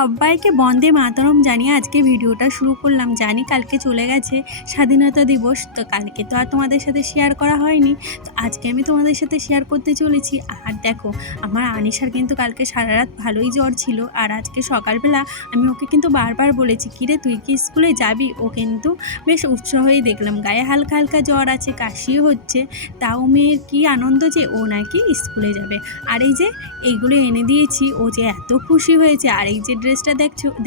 সবাইকে বন্দে মাতরম জানিয়ে আজকে ভিডিওটা শুরু করলাম। জানি কালকে চলে গেছে স্বাধীনতা দিবস, তো কালকে তো আর তোমাদের সাথে শেয়ার করা হয়নি, তো আজকে আমি তোমাদের সাথে শেয়ার করতে চলেছি। আর দেখো, আমার আনিশার কিন্তু কালকে সারা রাত ভালোই জ্বর ছিল, আর আজকে সকালবেলা আমি ওকে কিন্তু বারবার বলেছি, কিরে তুই কি স্কুলে যাবি? ও কিন্তু বেশ উৎসাহই দেখলাম, গায়ে হালকা হালকা জ্বর আছে, কাশিও হচ্ছে, তাও মেয়ের কি আনন্দ যে ও নাকি স্কুলে যাবে। আর এই যে এইগুলো এনে দিয়েছি, ও যে এত খুশি হয়েছে। আর এই যে ড্রেসটা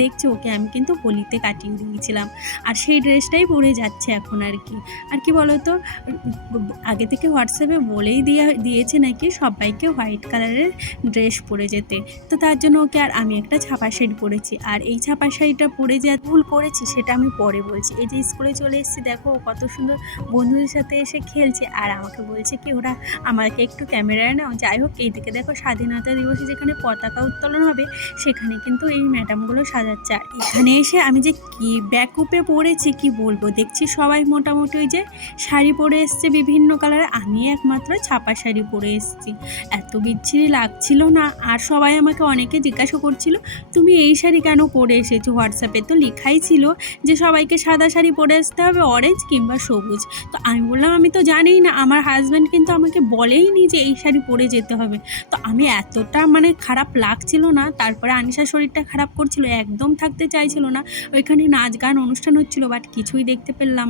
দেখছো ওকে আমি কিন্তু হোলিতে কাটিয়ে দিয়েছিলাম, আর সেই ড্রেসটাই পরে যাচ্ছে এখন। আর কি বলো তো, আগে থেকে হোয়াটসঅ্যাপে বলেই দিয়েছে নাকি সবাইকে হোয়াইট কালারের ড্রেস পরে যেতে, তো তার জন্য ওকে আর আমি একটা ছাপা শাড়ি পরেছি। আর এই ছাপা শাড়িটা পরে যে ভুল করেছি সেটা আমি পরে বলছি। এই যে স্কুলে চলে এসেছি, দেখো কত সুন্দর বন্ধুদের সাথে এসে খেলছে, আর আমাকে বলছে কি ওরা আমাকে একটু ক্যামেরায় নাও। যাই হোক, এইদিকে দেখো স্বাধীনতা দিবসে যেখানে পতাকা উত্তোলন হবে সেখানে কিন্তু এই ম্যাডামগুলো সাজাচ্ছে। আর এখানে এসে আমি যে কি ব্যাকআপে পরেছি কি বলবো, দেখছি সবাই মোটামুটি ওই যে শাড়ি পরে এসছে বিভিন্ন কালারে, আমি একমাত্র ছাপা শাড়ি পরে এসেছি। এত বিচ্ছিরি লাগছিল না। আর সবাই আমাকে অনেকে জিজ্ঞাসা করছিল, তুমি এই শাড়ি কেন পরে এসেছো? হোয়াটসঅ্যাপে তো লেখাই ছিল যে সবাইকে সাদা শাড়ি পরে আসতে হবে, অরেঞ্জ কিংবা সবুজ। তো আমি বললাম আমি তো জানিই না, আমার হাজব্যান্ড কিন্তু আমাকে বলেই নি যে এই শাড়ি পরে যেতে হবে। তো আমি এতটা খারাপ লাগছিল না। তারপরে আনিশার শরীরটা খারাপ করছিল, একদম থাকতে চাইছিল না। ওইখানে নাচ গান অনুষ্ঠান হচ্ছিল, বাট কিছুই দেখতে পারলাম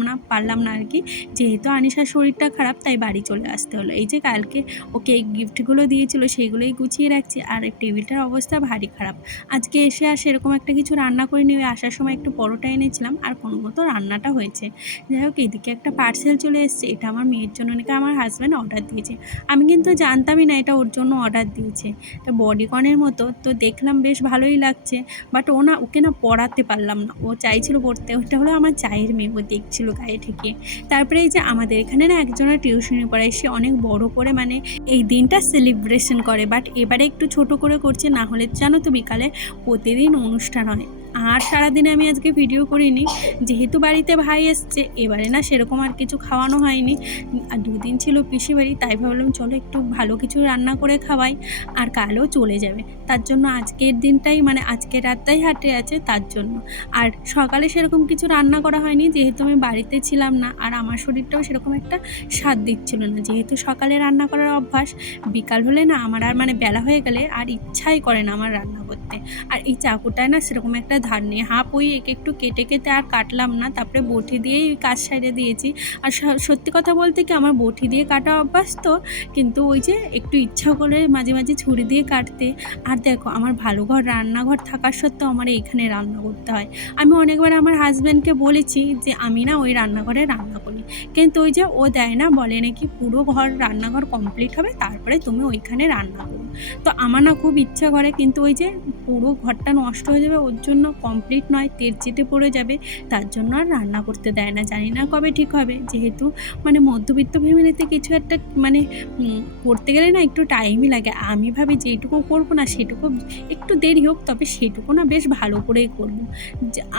না আর কি। যেহেতু আনিশার শরীরটা খারাপ তাই বাড়ি চলে আসতে হলো। এই যে কালকে ওকে এই গিফটগুলো দিয়েছিল সেইগুলোই গুছিয়ে রাখছি, আর টেবিলটার অবস্থা ভারী খারাপ। আজকে এসে আর সেরকম একটা কিছু রান্না করে নিয়ে আসার সময় একটু পরোটা এনেছিলাম, আর কোনো মতো রান্নাটা হয়েছে। যাই হোক, এদিকে একটা পার্সেল চলে এসছে, এটা আমার মেয়ের জন্য নাকি আমার হাজব্যান্ড অর্ডার দিয়েছে। আমি কিন্তু জানতামই না এটা ওর জন্য অর্ডার দিয়েছে। এটা বডিকনের মতো, তো দেখলাম বেশ ভালোই লাগছে, বাট ওকে না পরাতে পারলাম না। ও চাইছিল পড়তে, ওটা হলো আমার চায়ের মেয়ে, ও দেখছিল গায়ে ঠেকিয়ে। তারপরে এই যে আমাদের এখানে না একজনের টিউশনি পড়ায়, সে অনেক বড় করে এই দিনটা সেলিব্রেশন করে, বাট এবারে একটু ছোট করে করছে। না হলে জানো তো বিকালে প্রতিদিন অনুষ্ঠান হয়। আর সারাদিনে আমি আজকে ভিডিও করিনি, যেহেতু বাড়িতে ভাই এসছে, এবারে না সেরকম আর কিছু খাওয়ানো হয়নি। আর দুদিন ছিল পিসি বাড়ি, তাই ভাবলাম চলো একটু ভালো কিছু রান্না করে খাওয়াই, আর কালও চলে যাবে। তার জন্য আজকের দিনটাই আজকের রাতটাই হাটে আছে তার জন্য। আর সকালে সেরকম কিছু রান্না করা হয়নি, যেহেতু আমি বাড়িতে ছিলাম না, আর আমার শরীরটাও সেরকম একটা স্বাদ দিচ্ছিল না। যেহেতু সকালে রান্না করার অভ্যাস, বিকাল হলে না আমার আর বেলা হয়ে গেলে আর ইচ্ছাই করে না আমার রান্না করতে। আর এই চাকুটায় না সেরকম একটা ধার নেই, হাফ ওই একটু কেটে কেটে আর কাটলাম না, তারপরে বটি দিয়েই কাজ সাইডে দিয়েছি। আর সত্যি কথা বলতে কি, আমার বটি দিয়ে কাটা অভ্যাস তো, কিন্তু ওই যে একটু ইচ্ছা করে মাঝে মাঝে ছুরি দিয়ে কাটতে। আর দেখো, আমার ভালো রান্নাঘর থাকার সত্ত্বেও আমার এইখানে রান্না করতে হয়। আমি অনেকবার আমার হাজব্যান্ডকে বলেছি যে আমি না ওই রান্নাঘরে রান্না করি, কিন্তু ওই যে ও দেয় না, বলে নাকি পুরো রান্নাঘর কমপ্লিট হবে তারপরে তুমি ওইখানে রান্না করো। তো আমার না খুব ইচ্ছা করে, কিন্তু ওই যে পুরো ঘরটা নষ্ট হয়ে যাবে, ওর জন্য কমপ্লিট নয় তেরচিটে পড়ে যাবে, তার জন্য আর রান্না করতে দেয় না। জানি না কবে ঠিক হবে, যেহেতু মধ্যবিত্ত ফ্যামিলিতে কিছু একটা করতে গেলে না একটু টাইমই লাগে। আমি ভাবি যেটুকু করবো না সেটুকু একটু দেরি হোক, তবে সেটুকু না বেশ ভালো করেই করবো।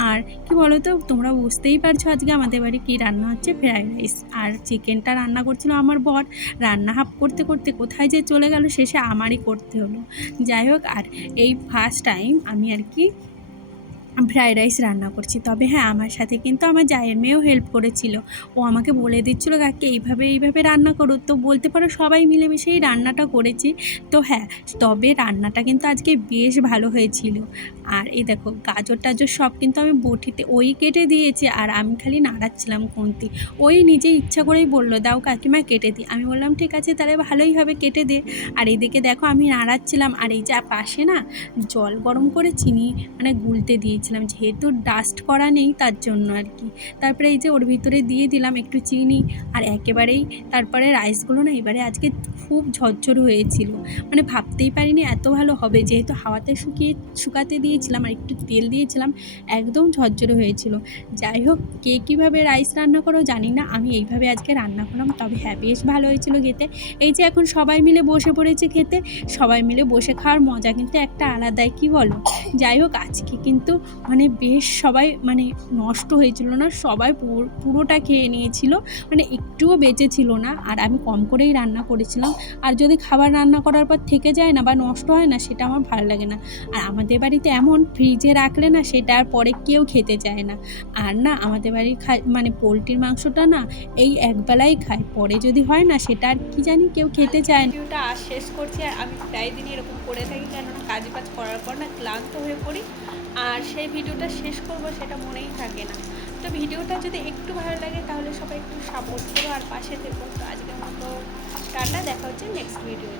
আর কি বলো তো, তোমরা বুঝতেই পারছো আজকে আমাদের বাড়ি কী রান্না হচ্ছে, ফ্রাইড রাইস। আর চিকেনটা রান্না করছিল আমার বর, রান্না হাফ করতে করতে কোথায় যে চলে গেল, শেষে আমারই করতে হলো। যাই হোক, আর এই ফার্স্ট টাইম আমি আর কি ফ্রাইড রাইস রান্না করছি। তবে হ্যাঁ, আমার সাথে কিন্তু আমার জায়ের মেয়েও হেল্প করেছিল। ও আমাকে বলে দিচ্ছিলো কাকে এইভাবে রান্না করো, তো বলতে পারো সবাই মিলেমিশেই রান্নাটা করেছি। তো হ্যাঁ, তবে রান্নাটা কিন্তু আজকে বেশ ভালো হয়েছিল। আর এই দেখো, গাজর টাজর সব কিন্তু আমি বটিতে ওই কেটে দিয়েছি, আর আমি খালি নাড়াচ্ছিলাম খুন্তি। ওই নিজে ইচ্ছা করেই বললো, দাও কাকিমা কেটে দিই। আমি বললাম ঠিক আছে, তাহলে ভালোই হবে, কেটে দে। আর এইদিকে দেখো আমি নাড়াচ্ছিলাম, আর এই যে পাশে না জল গরম করে চিনি গুলতে দিয়েছিলাম, যেহেতু ডাস্ট করা নেই তার জন্য আর কি। তারপরে এই যে ওর ভিতরে দিয়ে দিলাম একটু চিনি, আর একেবারেই তারপরে রাইসগুলো না এবারে আজকে খুব ঝরঝর হয়েছিল, ভাবতেই পারিনি এত ভালো হবে। যেহেতু হাওয়াতে শুকাতে দিয়েছিলাম আর একটু তেল দিয়েছিলাম, একদম ঝরঝরে হয়েছিল। যাই হোক, কে কীভাবে রাইস রান্না করো জানি না, আমি এইভাবে আজকে রান্না করলাম। তবে হ্যাঁ, বেশ ভালো হয়েছিল খেতে। এই যে এখন সবাই মিলে বসে পড়েছে খেতে, সবাই মিলে বসে খাওয়ার মজা কিন্তু একটা আলাদাই, কি বলো? যাই হোক, আজকে কিন্তু মানে বেশ সবাই মানে নষ্ট হয়েছিল না, সবাই পুরোটা খেয়ে নিয়েছিল, মানে একটুও বেঁচে ছিল না। আর আমি কম করেই রান্না করেছিলাম। আর যদি খাবার রান্না করার পর থেকে যায় না বা নষ্ট হয় না, সেটা আমার ভালো লাগে না। আর আমাদের বাড়িতে এমন ফ্রিজে রাখলে না সেটা আর পরে কেউ খেতে চায় না। আর না আমাদের বাড়ির মানে পোলট্রির মাংসটা না এই একবেলাই খায়, পরে যদি হয় না সেটা আর কি জানি কেউ খেতে চায় না। ভিডিওটা আজ শেষ করছি। আর আমি প্রায় দিনই এরকম করে থাকি, কেননা কাজ বাজ করার পর না ক্লান্ত হয়ে পড়ি, আর সেই ভিডিওটা শেষ করব সেটা মনেই থাকে না। তো ভিডিওটা যদি একটু ভালো লাগে তাহলে সবাই একটু সাপোর্ট করো আর পাশে থেকো। তো আজকের মতো টাটা, দেখা হচ্ছে নেক্সট ভিডিও।